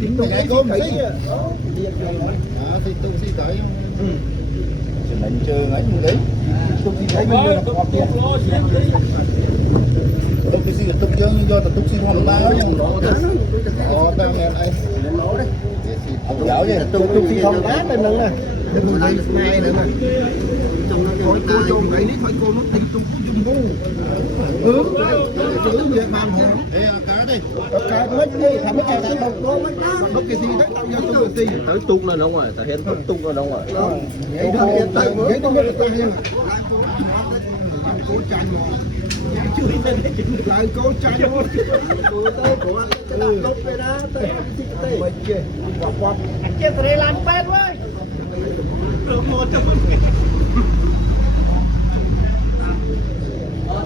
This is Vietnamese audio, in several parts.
tiếng tung cái thấy thì tung xí tới chỉ mình chơi ngay như đấy tung xí thấy mình là có tiền tung cái xí tung chơi nhưng do tung xí hoàn ba đó nhưng nó đang nghe này giáo vậy tung xí hoàn ba đây nè đừng có lấy này nữa mà thôi cô chồng cái đấy thôi cô nó tính tung chung ngu chữ việc làm hả đây cá đây cá mấy đi thằng mấy cái đâu có mấy đâu cái gì đấy tao giờ tung cái gì tới tung là đúng rồi, ta hiện tung là đúng rồi. vậy đó hiện tại vậy đó mới ta hay mà cố tranh mà lại cố tranh luôn cố tới của anh cái làm tốt cái đó tới tới mình chơi hoặc anh chơi từ đây làm bên thôi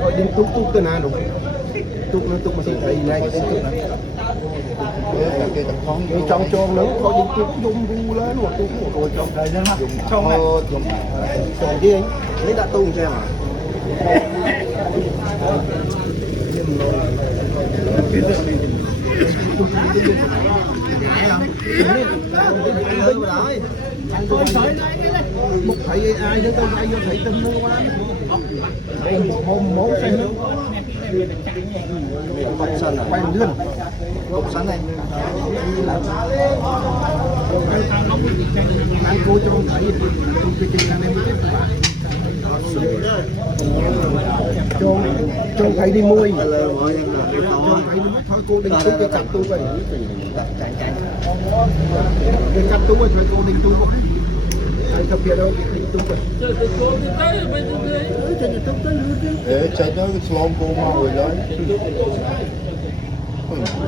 rồi đi tung tung cái nào đúng tung mà xin thầy này cái tung này cái con cái trong tròn lớn có những tung dung vu lên một tung một rồi trong đây nữa dùng trong này tròn kia đấy đã tung xem à một thầy ai nữa tôi ai vô thầy tin mua quá món xanh nữa cục sần quay lươn cục sắn này anh cô cho thầy cái chuyện này mới tiếp cho thầy đi mua cho thầy đi thôi cô đừng tu cái cặp tu vậy cái cặp tu vậy thôi cô đừng tu thầy tập việc đâu đừng tu vậy để chạy tới cái slom cô mau rồi đấy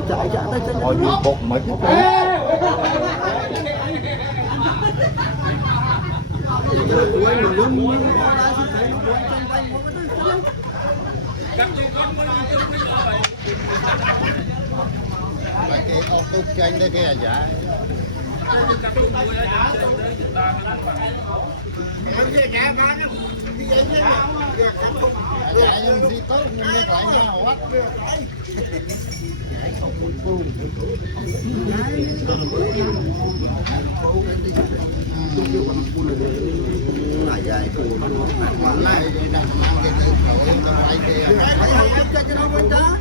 chạy tới hồi bị bột mấy cái cái ông tốt tranh đây cái giả nhưng gì tốt nhưng cái lại nhau quá lại dài phù mà lại đặt cái tự khẩu trong tay kia cái đó bên đó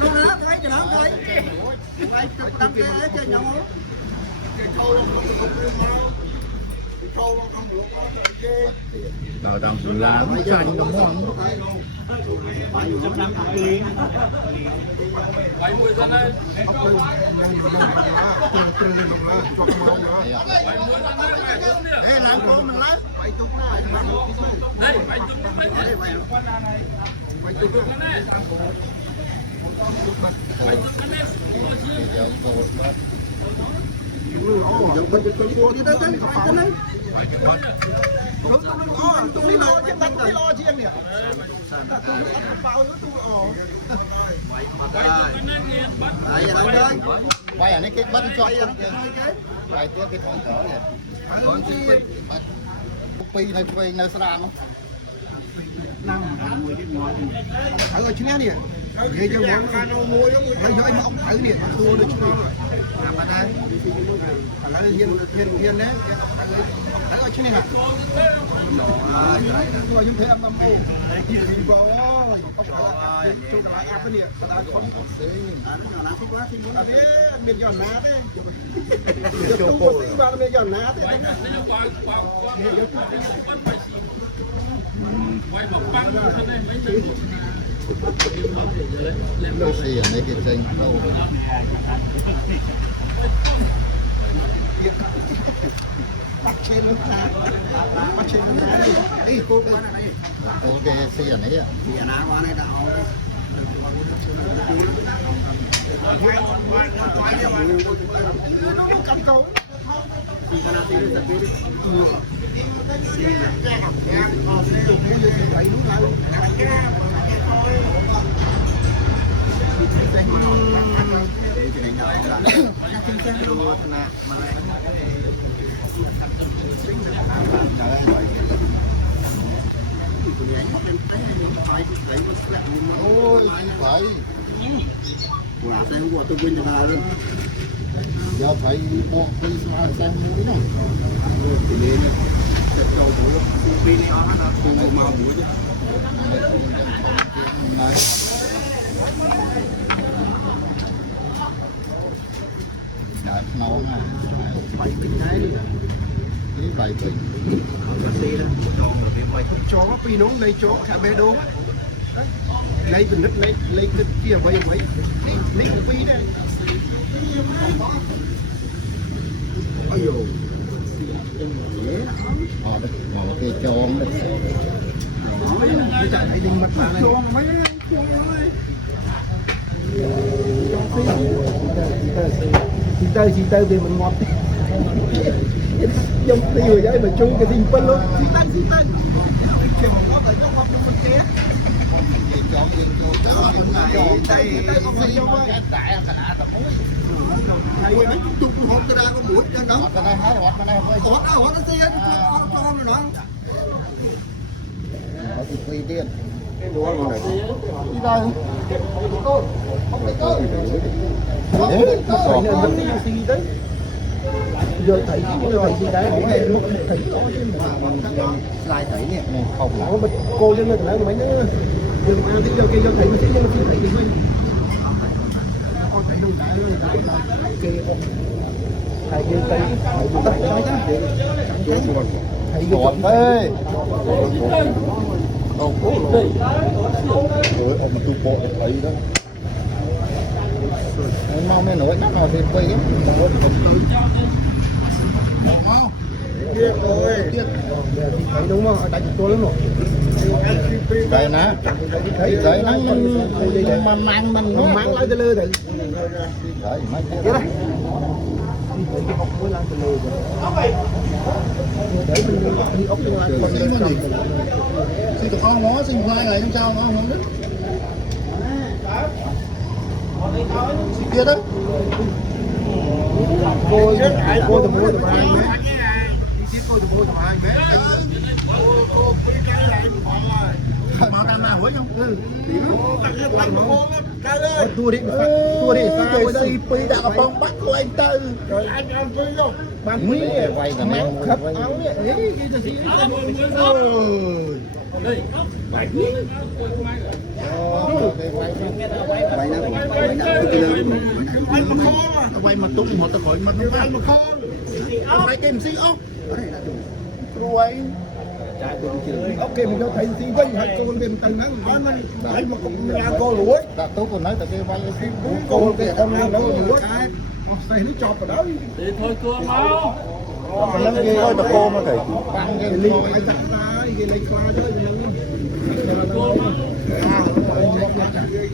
nó đó thấy cái đó coi lại tập cái chơi nhau rồi đồng sự lá nó xanh nó ngon đây làm cô mình lấy quay ở đây cái bắt cho quay tiếp cái thằng đó này pi này quay nơi sàn không ở đây chính nè vậy cho bọn lấy hơi mà ông thử nè thua được chứ làm mà đây lấy hiền đấy ở trên này nè thua như thế em âm phụ gì vào cho cái áp cái nè ta không có xí nó nhỏ thích quá thì muốn là biết miền giòn nát đấy cho cô ba miền giòn nát đấy quay một băng thân này mấy chữ nó xì ở đây cái chân đâu bắt trên nó đi cô cái xì ở đây ạ xì ở nào qua đây đào nó cắm câu ôi phải của tôi quên cho bà luôn giờ phải bộ đi sang mũi này thì nên cho bố đi đi ăn nó cùng màu mũi chứ đấy nấu này bảy cái này đi cái bảy cái chó pi nón này chó cả bé đốm này từ nít này lấy cái kia vậy vậy lấy cái pi đây ôi dồi cái chôm đấy cái chạy này đinh mặt mà này chôm mấy chị tơi về mình ngọt giống tiêu rồi đấy mà chung cái gì phân luôn chị tơi kiểu nó phải trong một phần kia thầy mấy chục hộp cái ra con mũi trên đó cái này hết hộp cái này hơi hộp nó xí hết con nó nó thì quy điên cái đồ nó này đi đâu không lấy cơ giờ thấy cái loại gì đấy cũng hay một thấy có chứ lại thấy nè không là cô cho nên là mấy nữa đừng ăn thấy giờ kia giờ thấy mà thấy nhưng mà thấy thì mình con thấy đâu đã kê thầy kia thấy thầy cũng thấy nói chứ thầy chuột ơi đâu có rồi ông tu bộ để thấy đó mau mới nổi bắt vào thì quay á thấy đúng không đánh tôi lắm rồi đây nè thấy đấy nó mang mang lại cái lơ thử đấy mấy cái đấy để mình đi ốc lên lại còn xin mà gì xin tụi con ngó xin vai này không sao nó không biết xin kia đó cô từ mua từ hai mét cô từ mua từ hai mét mà ta mà hối không tua đi xa cái CP đã có bông bắt của anh Tư anh ăn vui không bán quý quay là mẹ khắp áo ấy cái gì quay mà tung một tờ khỏi mà nó ăn mà con phải kèm xí ốc quay ok mình cho thấy xí vinh hay cô bên tầng nắng mình thấy mà cũng là cô lúa đã tốt còn nói tại cái quay cô cái con nào đó lúa xài nước chọt vào đó thì thôi cưa máu mà nó kia thôi mà cô mà thầy bằng cái ly phải chặt ra cái lấy qua cho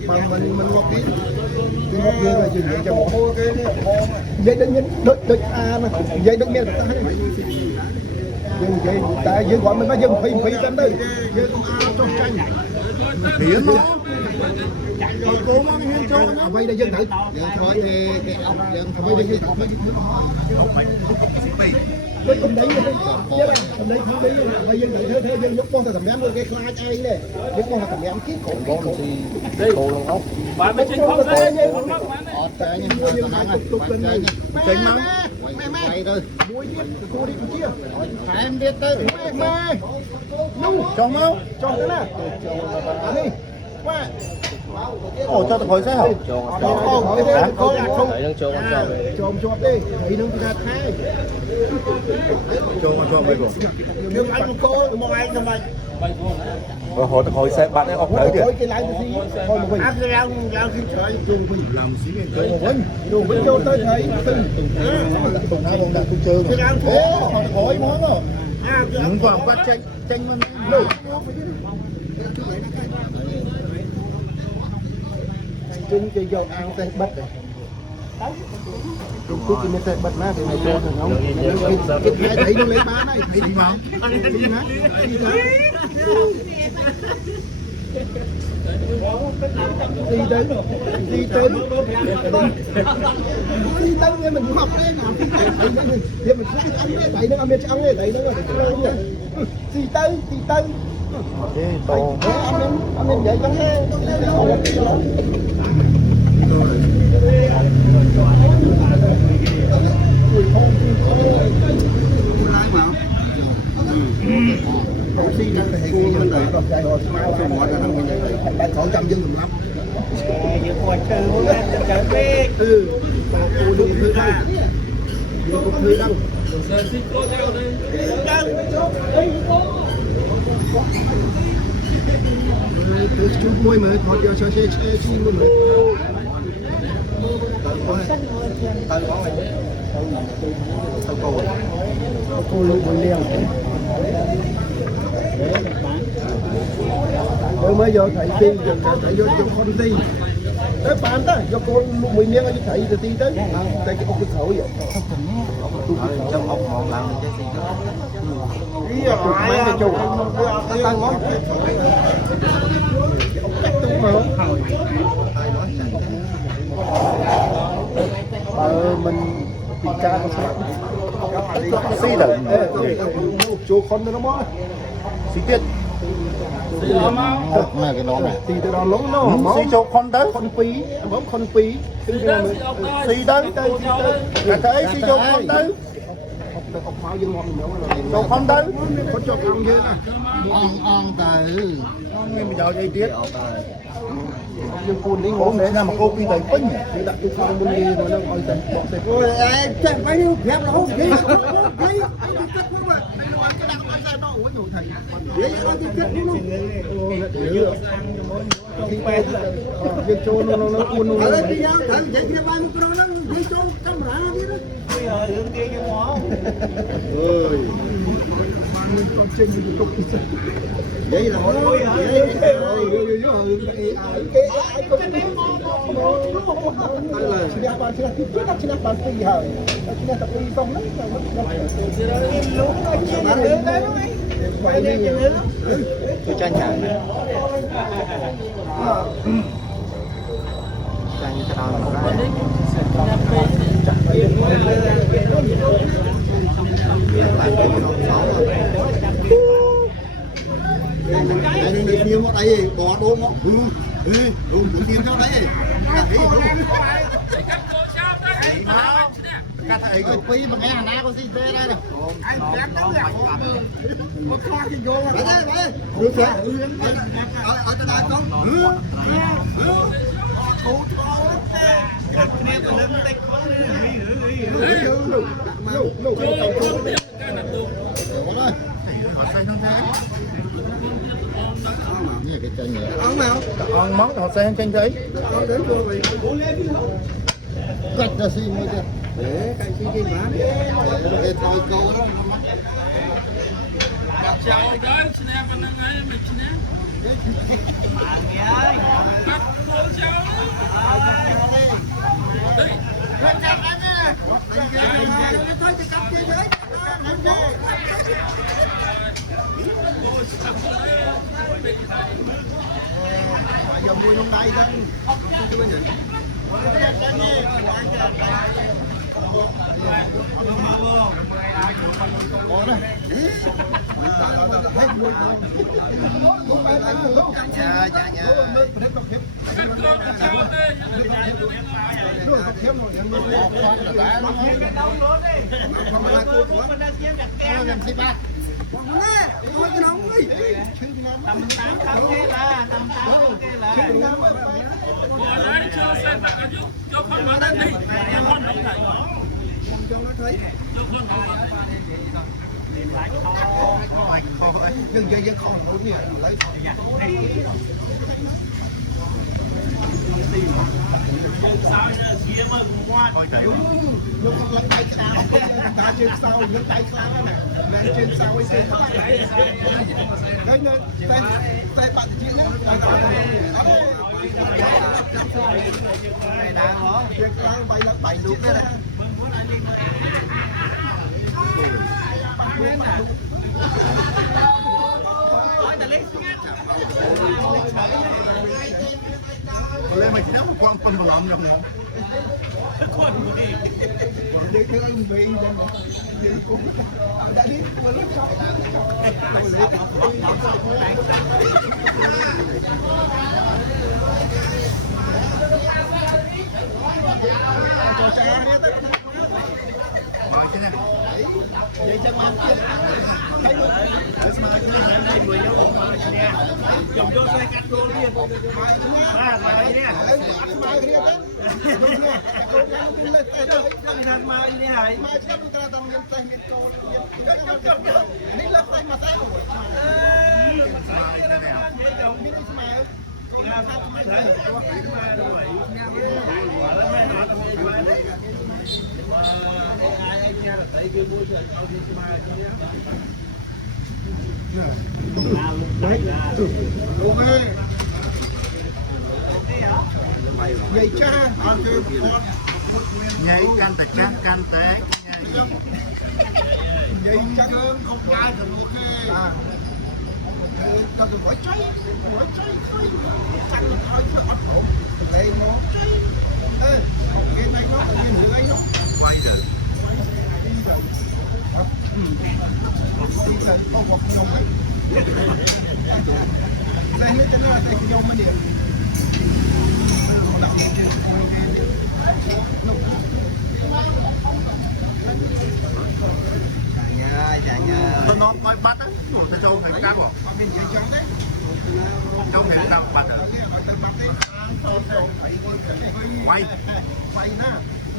bằng mình ngọc cái ngọc kia là chuyện cho một dây đứng nhất đứt a mà dây đứng nghe ta dừng dây tại dừng gọi mình nói dừng phim trên đây dừng con a cho tranh hiến nó rồi cô mang hiến cho ở đây đây dừng thử giờ thôi thì cái ông dân ở thôi đây thì cái tầm đấy tầm đấy không đấy bây giờ đợi thế dân lúc con thầm ném cái khai ai này lúc con thầm ném kiết con thì cô lòng ốc bạn mới trên không đấy trái như thế này trái mắm quay rồi muối biết cô đi chia em biết đấy mê cho máu cho thế nào đi qua ồ cho tôi hỏi sao Thấy đang cho con cho về. chôm đi thấy nó ra thay cho bây giờ nhưng anh một cô một anh không anh rồi hỏi xe bạn ấy ốc đấy kìa cái lái cái gì thôi một mình cái lao khi trời dùng mình làm xí nghe dùng mình vô tới thấy tùng nào bọn đang chơi mà hỏi món rồi những vòng quát tranh mình trên cái dầu ăn tay bật này Trung Quốc cái tay bật má thì này cho thằng ông cái thấy nó lấy má này thấy đi mà đi má đi ra đi tới đi tới nghe mình học đấy nào giờ mình ăn đấy nó ăn biết ăn đấy nó đi tới ăn nên vậy con nghe lái mà không xi ra thì cô mình đợi còn chạy rồi phải mọi là mình đợi khoảng trăm dân lắm giờ qua chơi muốn chơi biết cô đúng thứ ra cô thứ đâu chú vui mà họ cho xe chi luôn mà tay có mày tay cô luôn mới liêu rồi mới vô thầy tiên rồi thầy vô con tiên đấy bán đó cho con mình miếng anh thầy thì tiên tới tại cái ông cái khẩu vậy trong ông họ làm cái gì đó ý là mấy cái chủ tăng ngón tung mà mình bị ca nó xí đợt chỗ con nó mó xí tiết mà cái đó này thì đó lóng nó xí chỗ con tới con phí bấm con phí xí tới là thấy xí chỗ con tới chỗ con tới có cho con dư on từ nguyên bây giờ đây tiết nhưng phun đi ngủ để làm một cô phi tới pin thì đặt cho con buôn đi rồi nó coi tên bọn tên ôi ai chẳng phải đi phép nó không đi đi để cho nó đi kết luôn khi pe việc trôn nó cuốn luôn ở đi ra thằng chạy kia ba nó đi trôn trong rã đi đó bây giờ hướng kia cái mỏ ơi con trên đi tục vậy là ôi tôi tranh chẳng này tranh cho nó đây đi phim ở đây bỏ đốm đó đốm của phim theo đấy cái thầy cái phí mà nghe hàng na có gì đây này anh dám đâu vậy có kho thì vô rồi đấy được rồi ở trên đây con cái chân này ăn món họ xem chân thấy đến vô vậy cắt ra xi mới chứ để cái xi cái má để thôi cô đó chào đó xin em anh ngay mình xin em cắt cô chào đây cắt chào anh nè thôi thì cắt kia đấy giờ mua trong đây đó chưa bao giờ có đây cho con vào đây đi con không thấy cho nó thấy đừng chơi với con nổi nhỉ lấy sao kia mà qua lúc lấy tay sao ta trên sau lấy tay sao này lên trên sau ấy trên đây nên tay bạn chị nhé bảy lúc đây này lên mày kéo một con phân vào lòng trong nó con đi theo anh về đi cũng đã đi mà lúc sau มานี่หายมาเชื่อมกันต้องเรียนใจเรียนโกนนี่เลิกใจมาแซวเดี๋ยวมีสมัยงานทำไม่ได้ตัวมาด้วยแล้วไม่หาทำไมมาได้กันไอ้เนี่ยไอ้เกี่ยวกับเอาที่มาเนี่ยดูไหมใหญ่จ้าเอาเจอพอด nhảy can tệ can can tế vậy chắc không ai được một cái tao được quả cháy chăn thôi chứ ấp hổn đây nó cháy cái này nó là cái nữa nó quay được con vật nhông ấy đây nó cho nó là cái nhông mới điện tôi nói quay bắt á tôi cho thành cam bỏ trong thành cam bắt quay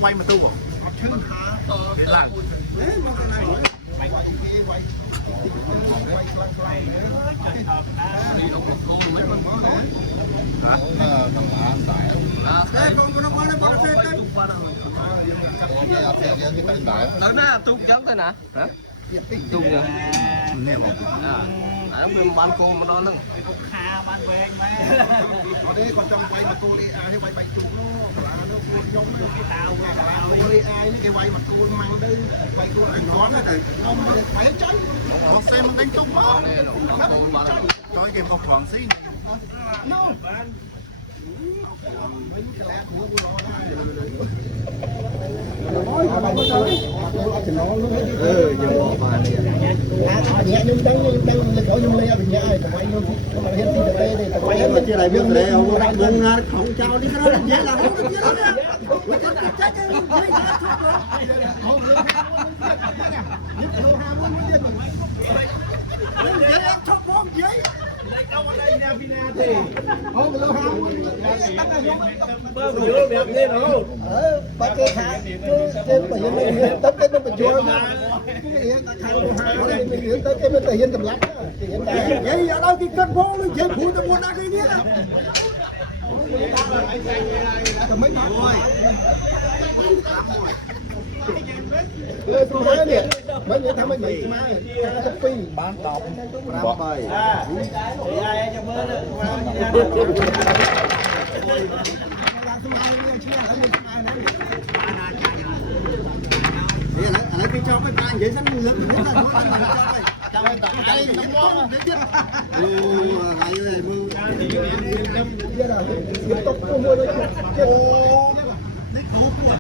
quay mà tu bỏ để làm đó na tung giống thế nè hả tung rồi nè một nó bên ban cô mà đó nó ở đây còn trong quay mà cô đi ai quay bạch chụp nó giống cái tàu cô đi ai cái quay mà cô mang đây quay cô lại nó này ông quay cháy một xe mình đánh tung bỏ cho cái một khoảng xí nhưng mà nhẹ nhưng đang chỗ nhung lia bình nhai quay nó hiện thì đây thì quay hết mà chưa lại biết đấy ông đang buông ra không trao đi cái đó là dễ là không được chứ đó ba cái khác trên bảy nhân tất cái nó bị chua mà cái tới cái nó hiện cầm lắm vậy ở đâu cái cơn phố nó chơi phụ tao muốn ra cái này tao mấy mặt rồi tôi nói nè mấy người thằng mấy bị mà phi bán tộc bán bày ai cho mơ lấy cái cho cái tay vậy xanh lớn hết là nó ăn bằng cho mày cho đây nó ngon để chết ngày này mưa bây giờ là tiếp tục mua